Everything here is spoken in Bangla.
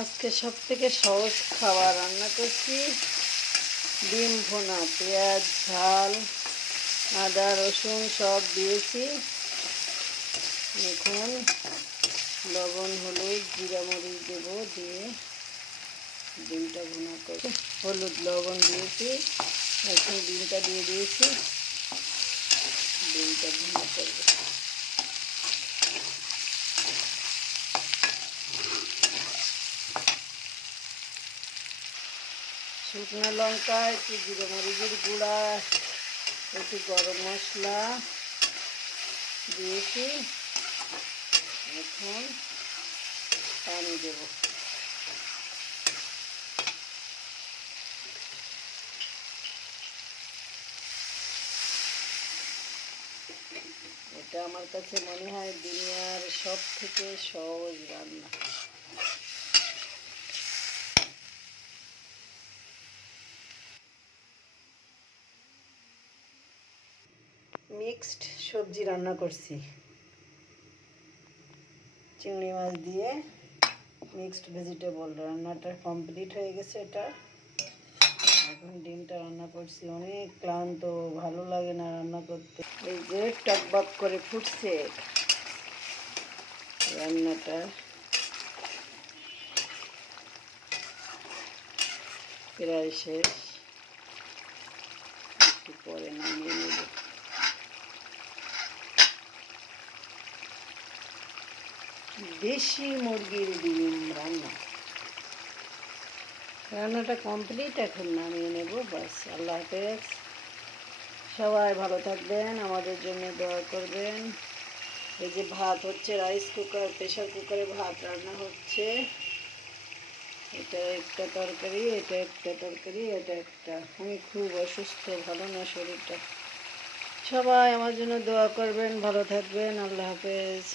আজকে সবথেকে সহজ খাবার রান্না করছি, ডিম ভুনা। পেঁয়াজ, ঝাল, আদা, রসুন সব দিয়েছি। এখন লবণ, হলুদ, জিরা মরিচ দেবো, দিয়ে ডিমটা ভুনা করে হলুদ লবণ দিয়েছি। এখন ডিমটা দিয়ে দিয়েছি, ডিমটা ভুনা করবো। শুকনো লঙ্কা, একটু জিরে মরিচের গুঁড়া, একটু গরম মশলা দিয়েছি। এখন পানি দেব। এটা আমার কাছে মনে হয় দুনিয়ার সব থেকে সহজ রান্না। মিক্সড সবজি রান্না করছি, চিংড়ি মাছ দিয়ে মিক্সড ভেজিটেবল। রান্নাটা কমপ্লিট হয়ে গেছে। এটা এখন ডিমটা রান্না করছি। অনেক ক্লান্ত, ভালো লাগে না রান্না করতে। এই যে টকবক করে ফুটছে রান্নাটা, প্রায় শেষ। একটু পরে নামিয়ে নেব। দেশি মুরগির ডিম রান্নাটা কমপ্লিট। এখন নামিয়ে নেব, বাস। আল্লাহ হাফেজ। সবাই ভালো থাকবেন, আমাদের জন্য দোয়া করবেন। এই যে ভাত হচ্ছে, রাইস কুকার, প্রেশার কুকারে ভাত রান্না হচ্ছে। এটা একটা তরকারি, এটা একটা তরকারি, এটা একটা। আমি খুব অসুস্থ, ভালো না শরীরটা। সবাই আমার জন্য দোয়া করবেন, ভালো থাকবেন। আল্লাহ হাফেজ।